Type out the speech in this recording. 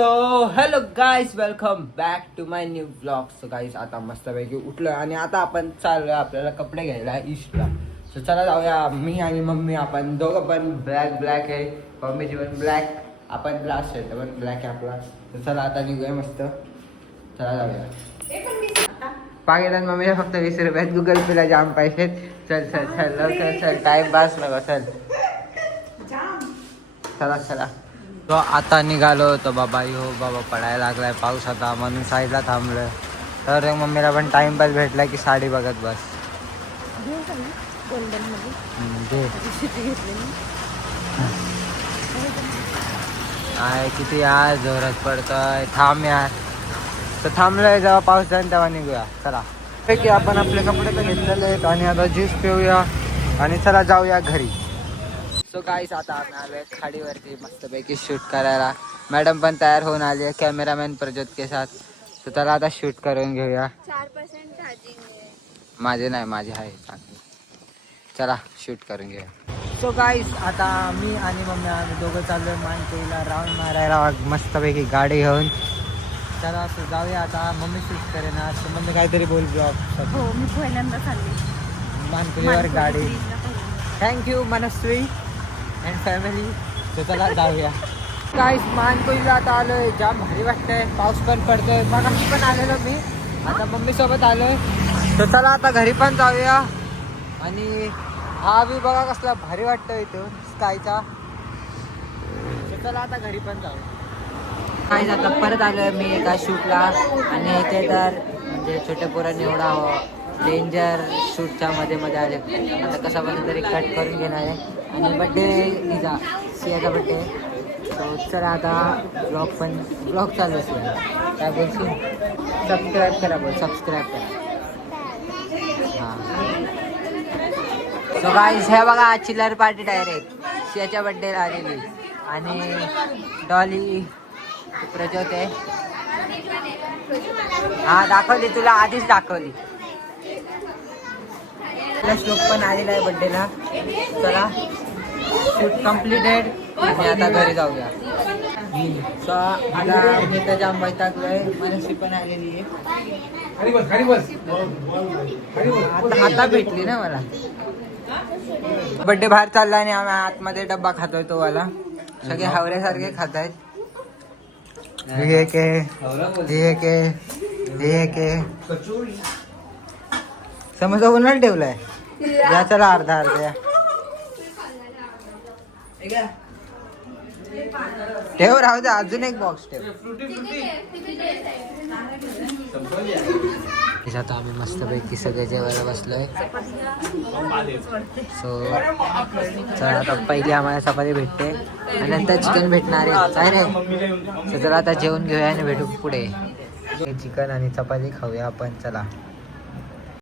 So hello guys, welcome back to my new blog. So guys, आता मस्तपैकी उठलो आणि आता आपण चाललोय आपल्याला कपडे घ्यायला ईस्टला. सो चला जाऊया. मी आणि मम्मी आपण दोघं पण ब्लॅक आहे. मम्मीची पण ब्लॅक, आपण ब्लॅक शर्ट पण ब्लॅक आहे आपला. तर चला आता निघूया मस्त. चला जाऊया. पाकिस्तान मम्मीला फक्त 20 रुपयात गुगल पेला जाम पैसे. चल चल चल लवकर चल, टाइम पास नको. चल चला चला. तो आता निघालो होतो बाबा. हो बाबा, पडायला लागलाय पाऊस आता, म्हणून साईडला थांबलोय. तर मम्मीला पण टाइमपास भेटला की साडी बघत बस. काय किती आज जोरात पडतोय. थांब यार. तर थांबलोय, जेव्हा पाऊस जाईल तेव्हा निघूया. चला की आपण आपले कपडे तर घेतलेले आहेत आणि आता ज्यूस पिऊया आणि चला जाऊया घरी. सो गाईस, आता आम्ही आलोय खाडीवरती मस्तपैकी शूट करायला. मॅडम पण तयार होऊन आली आहे कॅमेरामॅन प्रज्योत के साथ. तर त्याला आता शूट करून घेऊया. 4% चार्जिंग आहे. माझे नाही, माझे आहे चांगली. चला शूट करून घेऊया. सो गाईस, आता मी आणि मम्मी आम्ही दोघं चाललोय मानकोईला राऊंड मारायला मस्तपैकी गाडी घेऊन. चला असं जाऊया आता. मम्मी शूट करेन आज. मम्मी काहीतरी बोल ब्लॉग. हो, मी पहिल्यांदा चालले मानकोईवर गाडी. Thank you Manaswi and family. तर चला जाऊया. गाईस, मानकोईला आता आलोय. जाम भारी वाटतंय. पाऊस पण पडतोय. मगाशी पण आलेलो मी. आता मम्मी सोबत आलोय. तर चला आता घरी पण जाऊया. आणि हा बी बघा कसला भारी वाटतोय इथून स्कायचा. तर चला आता घरी पण जाऊया. काय आता परत आलोय मी एका शूटला. आणि इथे तर म्हणजे छोट्या पोरांनी एवढा डेंजर शूटच्या मध्ये आले. आता कसा पण तरी कट करून घेणार आहे. आणि बड्डे हिचा सियाचा बड्डे. सो चला आता ब्लॉग चालू आहे. काय बोलशील? सबस्क्राईब करा बोल, सबस्क्राईब करा. हां. सो गाईस, हे बघा चिल्लर पार्टी डायरेक्ट सियाच्या बड्डेला आलेली. आणि डॉली प्रज्योत आहे. हा दाखवली तुला, आधीच दाखवली. श्लोक पण आलेला आहे बड्डेला. चला शूट कम्प्लिटेड आणि आता घरी जाऊया. सो आता मी त्याच्या वैतागलोय. मनस्वी पण आलेली आहे. आता भेटली ना मला. बड्डे बाहेर चालला आणि आम्ही आतमध्ये डब्बा खातोय तो वाला. सगळे हावऱ्यासारखे खात आहेत. हे के समजा उन्हाळा ठेवलाय. या चला अर्धा ठेव, राहू दे. अजून एक बॉक्स ठेव. आता आम्ही मस्तपैकी सगळे जेवायला बसलोय. सो चला आता पहिली आम्हाला चपाती भेटते आणि नंतर चिकन भेटणार आहे. काय रे? तर चला आता जेवण घेऊया आणि भेटू पुढे. चिकन आणि चपाती खाऊया आपण. चला.